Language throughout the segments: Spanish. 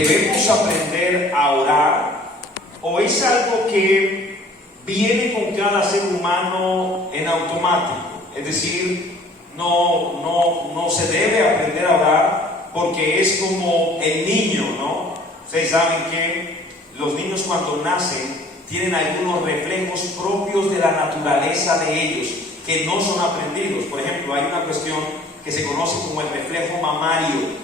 ¿debemos aprender a orar? ¿O es algo que viene con cada ser humano en automático? Es decir, no se debe aprender a orar porque es como el niño, ¿no? Ustedes saben que los niños cuando nacen tienen algunos reflejos propios de la naturaleza de ellos que no son aprendidos. Por ejemplo, hay una cuestión que se conoce como el reflejo mamario.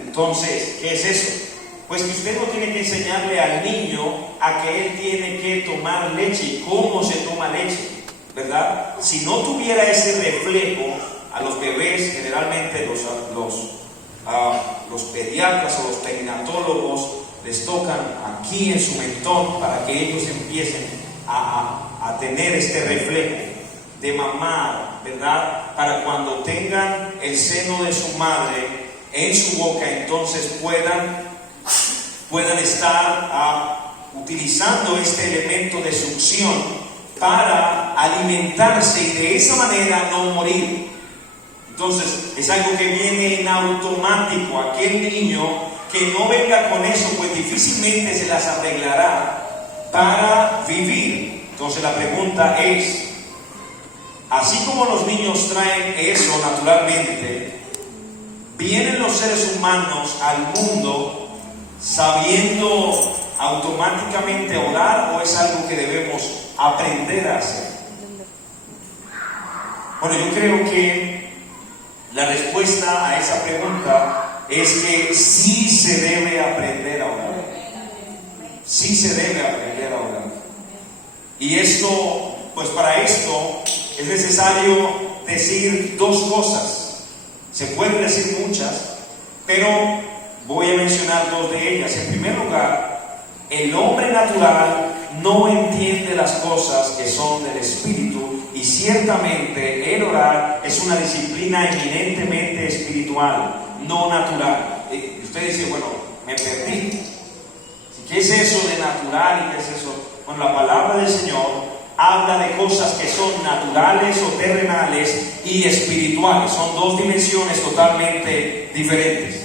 Entonces, ¿qué es eso? Pues que usted no tiene que enseñarle al niño a que él tiene que tomar leche y cómo se toma leche, ¿verdad? Si no tuviera ese reflejo, a los bebés, generalmente los pediatras o los perinatólogos les tocan aquí en su mentón para que ellos empiecen a tener este reflejo de mamar, ¿verdad? Para cuando tengan el seno de su madre en su boca, entonces puedan estar utilizando este elemento de succión para alimentarse y de esa manera no morir. Entonces es algo que viene en automático. Aquel niño que no venga con eso, pues difícilmente se las arreglará para vivir. Entonces la pregunta es, así como los niños traen eso naturalmente, ¿vienen los seres humanos al mundo sabiendo automáticamente orar o es algo que debemos aprender a hacer? Bueno, yo creo que la respuesta a esa pregunta es que sí se debe aprender a orar. Sí se debe aprender a orar. Y esto, pues para esto es necesario decir dos cosas. Se pueden decir muchas, pero voy a mencionar dos de ellas. En primer lugar, el hombre natural no entiende las cosas que son del Espíritu y ciertamente el orar es una disciplina eminentemente espiritual, no natural. Y usted dice, bueno, me perdí. ¿Qué es eso de natural y qué es eso? Bueno, la palabra del Señor habla de cosas que son naturales o terrenales y espirituales. Son dos dimensiones totalmente diferentes.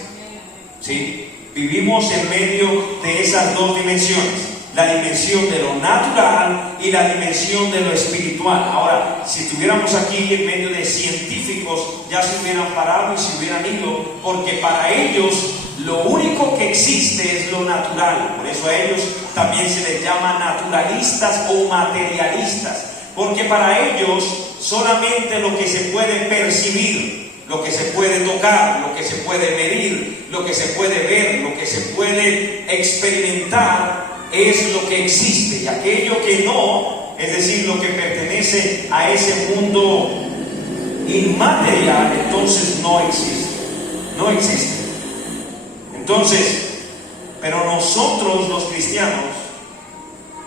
¿Sí? Vivimos en medio de esas dos dimensiones. La dimensión de lo natural y la dimensión de lo espiritual. Ahora, si estuviéramos aquí en medio de científicos, ya se hubieran parado y se hubieran ido, porque para ellos lo único que existe es lo natural. Por eso a ellos también se les llama naturalistas o materialistas, porque para ellos solamente lo que se puede percibir, lo que se puede tocar, lo que se puede medir, lo que se puede ver, lo que se puede experimentar es lo que existe, y aquello que no, es decir, lo que pertenece a ese mundo inmaterial, entonces no existe. Entonces, pero nosotros los cristianos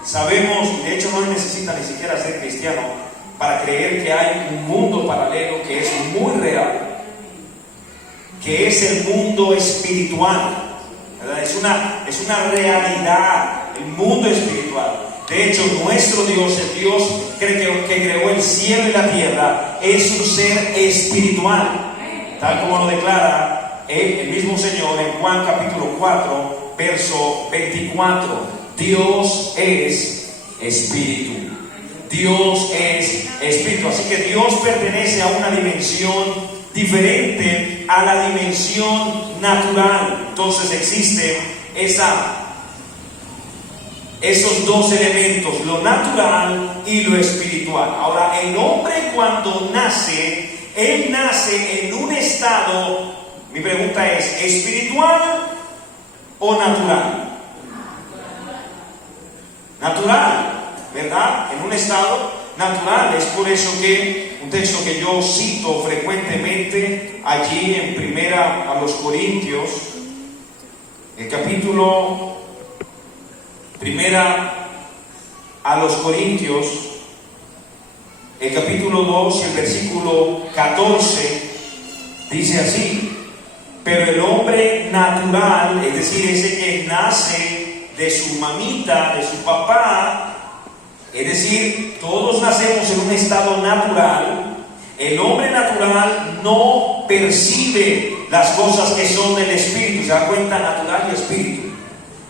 sabemos, de hecho no necesita ni siquiera ser cristiano para creer que hay un mundo paralelo que es muy real, que es el mundo espiritual, ¿verdad? Es una realidad. El mundo espiritual. De hecho, nuestro Dios, el Dios que creó el cielo y la tierra, es un ser espiritual, tal como lo declara el mismo Señor en Juan capítulo 4, verso 24. Dios es espíritu. Dios es espíritu. Así que Dios pertenece a una dimensión diferente a la dimensión natural. Entonces existe esos dos elementos, lo natural y lo espiritual. Ahora, el hombre cuando nace, él nace en un estado, mi pregunta es, ¿espiritual o natural? Natural, ¿verdad? En un estado natural. Es por eso que un texto que yo cito frecuentemente allí en Primera a los Corintios, el capítulo Primera a los Corintios, el capítulo 2 y el versículo 14, dice así: pero el hombre natural, es decir, ese que nace de su mamita, de su papá, es decir, todos nacemos en un estado natural. El hombre natural no percibe las cosas que son del Espíritu. ¿Se da cuenta? Natural y Espíritu.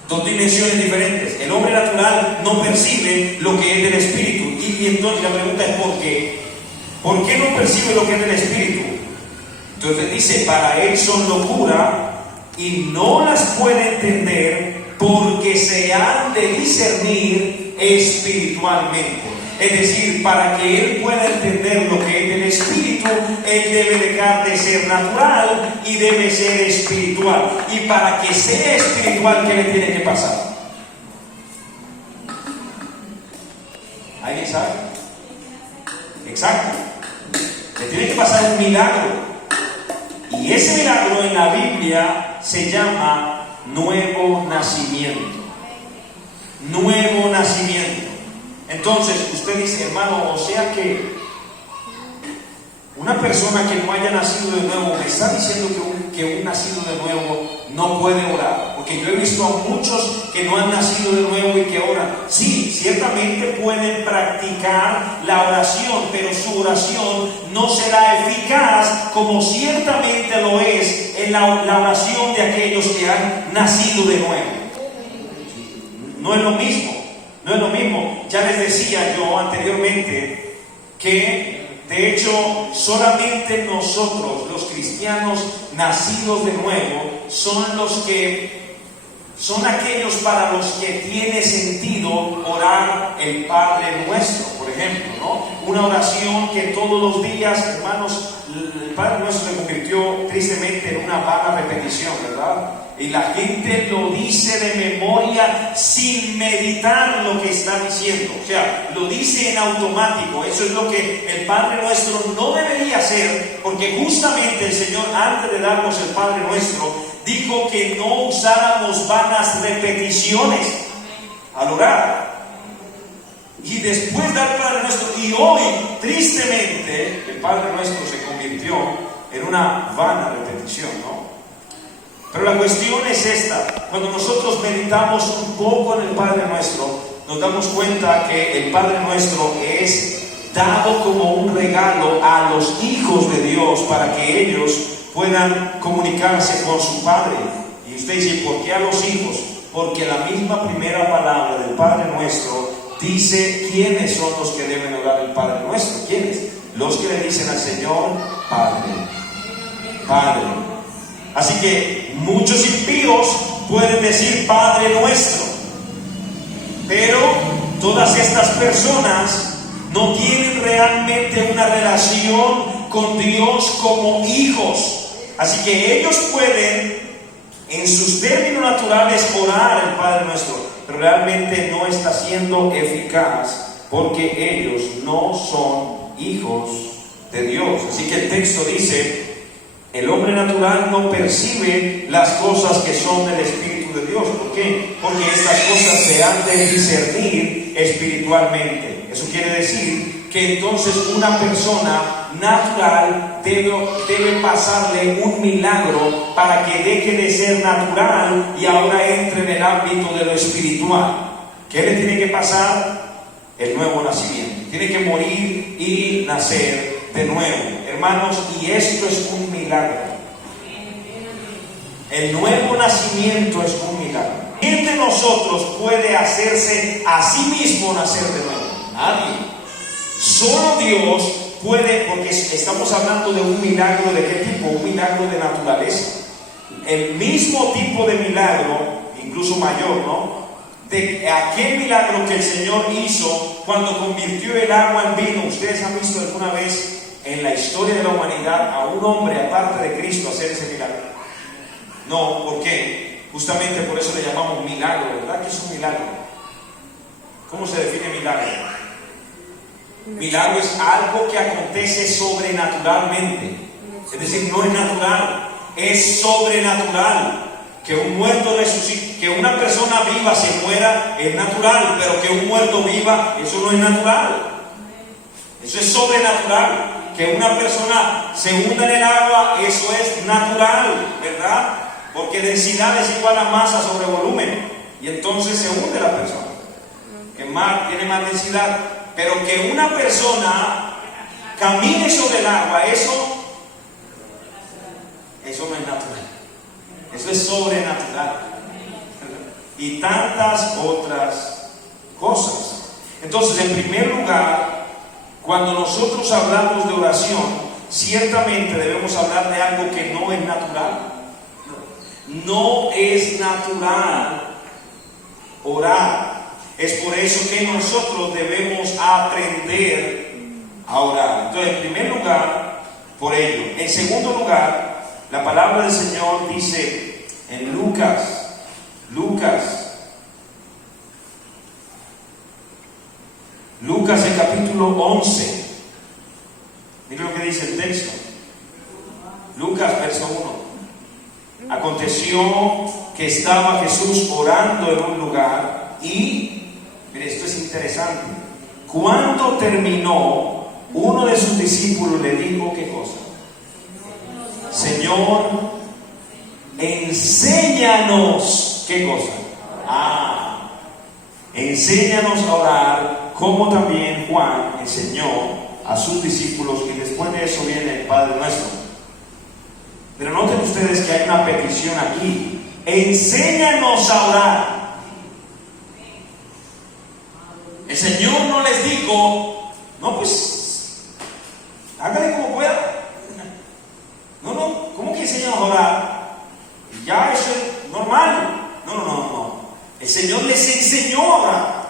Dos dimensiones diferentes. El hombre natural no percibe lo que es del Espíritu. Y entonces la pregunta es ¿por qué? ¿Por qué no percibe lo que es del Espíritu? Entonces dice, para él son locura y no las puede entender porque se han de discernir espiritualmente. Es decir, para que él pueda entender lo que es del Espíritu, él debe dejar de ser natural y debe ser espiritual. Y para que sea espiritual, ¿qué le tiene que pasar? ¿Alguien sabe? Exacto. Le tiene que pasar un milagro. Y ese milagro en la Biblia se llama nuevo nacimiento. Nuevo nacimiento. Entonces, usted dice, hermano, o sea que una persona que no haya nacido de nuevo, me está diciendo que un nacido de nuevo no puede orar. Porque yo he visto a muchos que no han nacido de nuevo y que oran. Sí, ciertamente pueden practicar la oración, pero su oración no será eficaz como ciertamente lo es en la oración de aquellos que han nacido de nuevo. No es lo mismo. No es lo mismo. Ya les decía yo anteriormente que de hecho solamente nosotros, los cristianos nacidos de nuevo, son aquellos para los que tiene sentido orar el Padre Nuestro, por ejemplo, ¿no? Una oración que todos los días, hermanos, el Padre Nuestro se convirtió tristemente en una vana repetición, ¿verdad? Y la gente lo dice de memoria sin meditar lo que está diciendo. O sea, lo dice en automático. Eso es lo que el Padre Nuestro no debería hacer, porque justamente el Señor, antes de darnos el Padre Nuestro, dijo que no usáramos vanas repeticiones al orar. Y después dar el Padre Nuestro, y hoy, tristemente, el Padre Nuestro se convirtió en una vana repetición, ¿no? Pero la cuestión es esta: cuando nosotros meditamos un poco en el Padre Nuestro, nos damos cuenta que el Padre Nuestro es dado como un regalo a los hijos de Dios para que ellos puedan comunicarse con su Padre. Y usted dice, ¿por qué a los hijos? Porque la misma primera palabra del Padre Nuestro dice quiénes son los que deben orar el Padre Nuestro. ¿Quiénes? Los que le dicen al Señor, Padre, Padre. Así que muchos impíos pueden decir Padre Nuestro, pero todas estas personas no tienen realmente una relación con Dios como hijos. Así que ellos pueden, en sus términos naturales, orar el Padre Nuestro, pero realmente no está siendo eficaz porque ellos no son hijos de Dios. Así que el texto dice: el hombre natural no percibe las cosas que son del Espíritu de Dios. ¿Por qué? Porque estas cosas se han de discernir espiritualmente. Eso quiere decir que entonces una persona natural debe pasarle un milagro para que deje de ser natural y ahora entre en el ámbito de lo espiritual. ¿Qué le tiene que pasar? El nuevo nacimiento. Tiene que morir y nacer de nuevo, hermanos, y esto es un milagro. El nuevo nacimiento es un milagro. ¿Quién de nosotros puede hacerse a sí mismo nacer de nuevo? Nadie. Solo Dios puede, porque estamos hablando de un milagro. ¿De qué tipo? Un milagro de naturaleza. El mismo tipo de milagro, incluso mayor, ¿no? De aquel milagro que el Señor hizo cuando convirtió el agua en vino. ¿Ustedes han visto alguna vez en la historia de la humanidad a un hombre aparte de Cristo hacer ese milagro? No, ¿por qué? Justamente por eso le llamamos milagro, ¿verdad? ¿Qué es un milagro? ¿Cómo se define milagro? Milagro es algo que acontece sobrenaturalmente. Es decir, no es natural, es sobrenatural. Que un muerto resucite, que una persona viva se muera es natural, pero que un muerto viva, eso no es natural. Eso es sobrenatural. Que una persona se hunda en el agua, eso es natural, ¿verdad? Porque densidad es igual a masa sobre volumen, y entonces se hunde la persona. Que tiene más densidad. Pero que una persona camine sobre el agua, eso no es natural. Eso es sobrenatural. y tantas otras cosas. Entonces, en primer lugar, cuando nosotros hablamos de oración, ciertamente debemos hablar de algo que no es natural. No es natural orar. Es por eso que nosotros debemos aprender a orar. Entonces, en primer lugar, por ello. En segundo lugar, la palabra del Señor dice en Lucas el capítulo 11. Mira lo que dice el texto. Lucas, verso 1. Aconteció que estaba Jesús orando en un lugar y, mire, esto es interesante. Cuando terminó, uno de sus discípulos le dijo, ¿qué cosa? Señor, enséñanos, ¿qué cosa? Enséñanos a orar, como también Juan enseñó a sus discípulos, y después de eso viene el Padre Nuestro. Pero noten ustedes que hay una petición aquí: enséñanos a orar. El Señor no les dijo, no, pues hágale como pueda. No, ¿cómo que enseñanos a orar? Ya eso es normal. No. El Señor les enseñó a orar.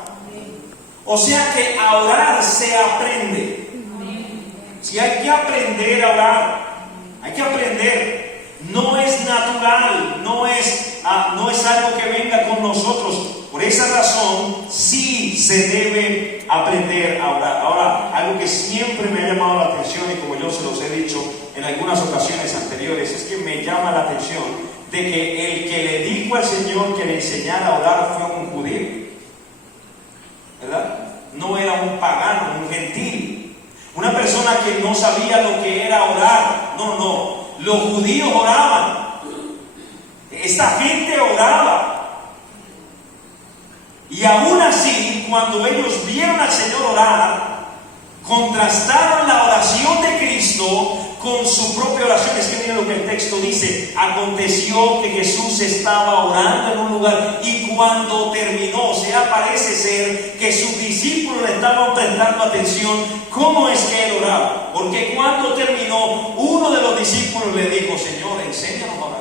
O sea que a orar se aprende. Si hay que aprender a orar, hay que aprender. No es natural, no es algo que venga con nosotros. Por esa razón, sí se debe aprender a orar. Ahora, algo que siempre me ha llamado la atención, y como yo se los he dicho en algunas ocasiones anteriores, es que me llama la atención de que el que le dijo al Señor que le enseñara a orar fue un judío, ¿verdad? No era un pagano, un gentil, una persona que no sabía lo que era orar. No, los judíos oraban. Esta gente oraba. Y aún así, cuando ellos vieron al Señor orar, contrastaron la oración de Cristo con su propia oración. Es que miren lo que el texto dice: aconteció que Jesús estaba orando en un lugar y cuando terminó, o sea, parece ser que sus discípulos le estaban prestando atención cómo es que él oraba, porque cuando terminó, uno de los discípulos le dijo: Señor, enséñanos a orar.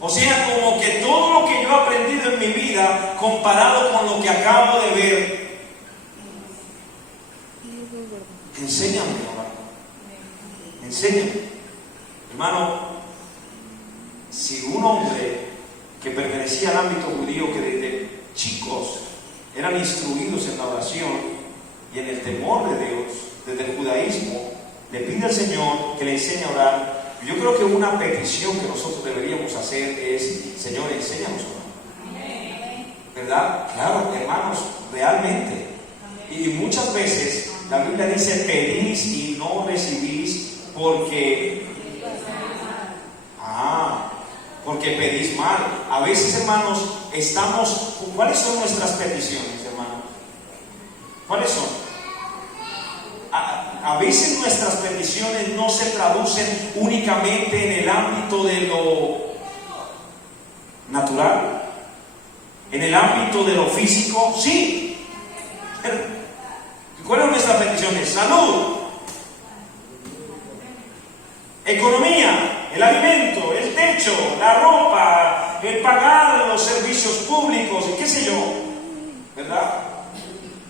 O sea, como que todo lo que yo he aprendido en mi vida, comparado con lo que acabo de ver, enséñame a orar. Enséñame. Hermano, si un hombre que pertenecía al ámbito judío, que desde chicos eran instruidos en la oración y en el temor de Dios, desde el judaísmo, le pide al Señor que le enseñe a orar, yo creo que una petición que nosotros deberíamos hacer es: Señor, enséñanos a orar. ¿Verdad? Claro, hermanos, realmente. Y muchas veces la Biblia dice: pedís y no recibís porque pedís mal. A veces, hermanos, ¿cuáles son nuestras peticiones, hermanos? ¿Cuáles son? A veces nuestras peticiones no se traducen únicamente en el ámbito de lo natural, en el ámbito de lo físico, sí. ¿Cuáles son nuestras peticiones? Salud, economía, el alimento, el techo, la ropa, el pagar los servicios públicos, qué sé yo, ¿verdad?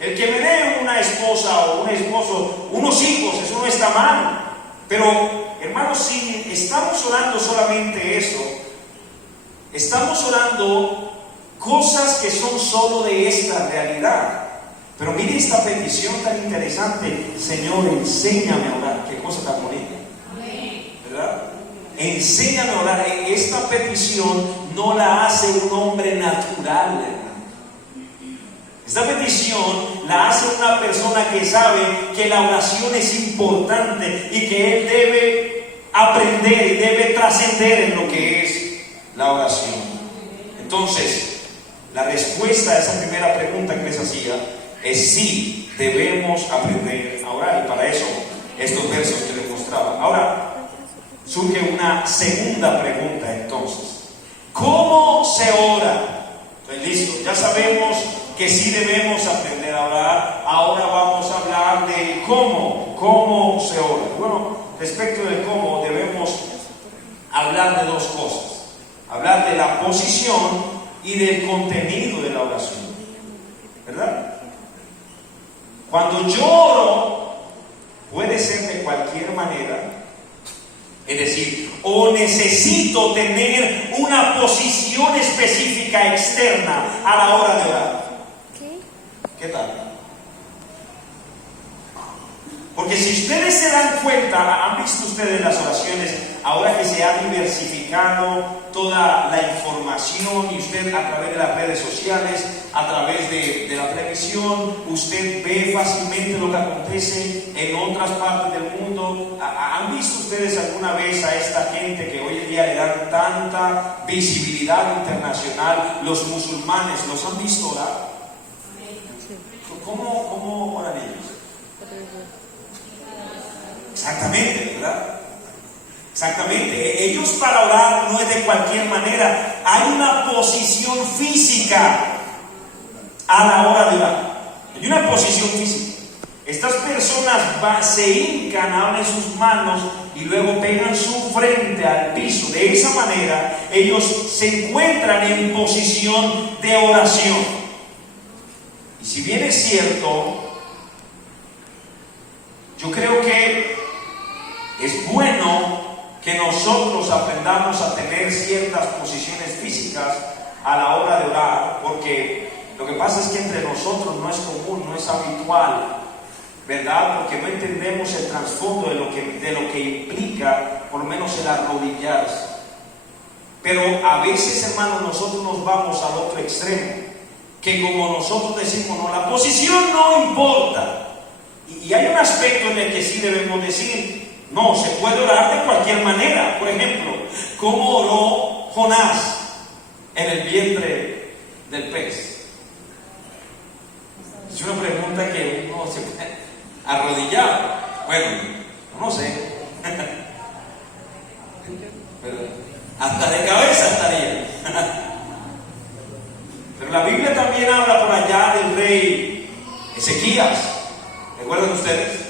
El que me dé una esposa o un esposo, unos hijos, eso no está mal. Pero, hermanos, si estamos orando solamente eso, estamos orando cosas que son solo de esta realidad. Pero mire esta petición tan interesante: Señor, enséñame a orar. Qué cosa tan bonita, ¿verdad? Enséñame a orar. Esta petición no la hace un hombre natural, ¿verdad? Esta petición la hace una persona que sabe que la oración es importante y que él debe aprender y debe trascender en lo que es la oración. Entonces, la respuesta a esa primera pregunta que les hacía es sí, debemos aprender a orar. Y para eso, estos versos que les mostraba. Ahora, surge una segunda pregunta entonces: ¿cómo se ora? ya sabemos que sí debemos aprender a orar. Ahora vamos a hablar de cómo se ora. Bueno, respecto de cómo, debemos hablar de dos cosas. Hablar de la posición y del contenido de la oración, ¿verdad? Cuando yo oro, puede ser de cualquier manera, es decir, o necesito tener una posición específica externa a la hora de orar. ¿Qué tal? Porque si ustedes se dan cuenta, han visto ustedes las oraciones, ahora que se ha diversificado toda la información y usted a través de las redes sociales, a través de la televisión, usted ve fácilmente lo que acontece en otras partes del mundo. ¿Han visto ustedes alguna vez a esta gente que hoy en día le dan tanta visibilidad internacional, los musulmanes, los han visto orar? ¿Cómo oran ellos? Exactamente, ¿verdad? Exactamente. Ellos para orar no es de cualquier manera. Hay una posición física a la hora de orar. Hay una posición física. Estas personas se hincan, abren sus manos y luego pegan su frente al piso. De esa manera ellos se encuentran en posición de oración. Y si bien es cierto, yo creo que es bueno que nosotros aprendamos a tener ciertas posiciones físicas a la hora de orar, porque lo que pasa es que entre nosotros no es común, no es habitual, ¿verdad? Porque no entendemos el trasfondo de lo que implica, por lo menos el arrodillarse. Pero a veces, hermanos, nosotros nos vamos al otro extremo, que como nosotros decimos, no, la posición no importa. Y hay un aspecto en el que sí debemos decir, no, se puede orar de cualquier manera. Por ejemplo, ¿cómo oró Jonás en el vientre del pez? Es una pregunta que uno se puede arrodillar. Bueno, no sé. Pero hasta de cabeza estaría. Pero la Biblia también habla por allá del rey Ezequías. ¿Recuerdan ustedes?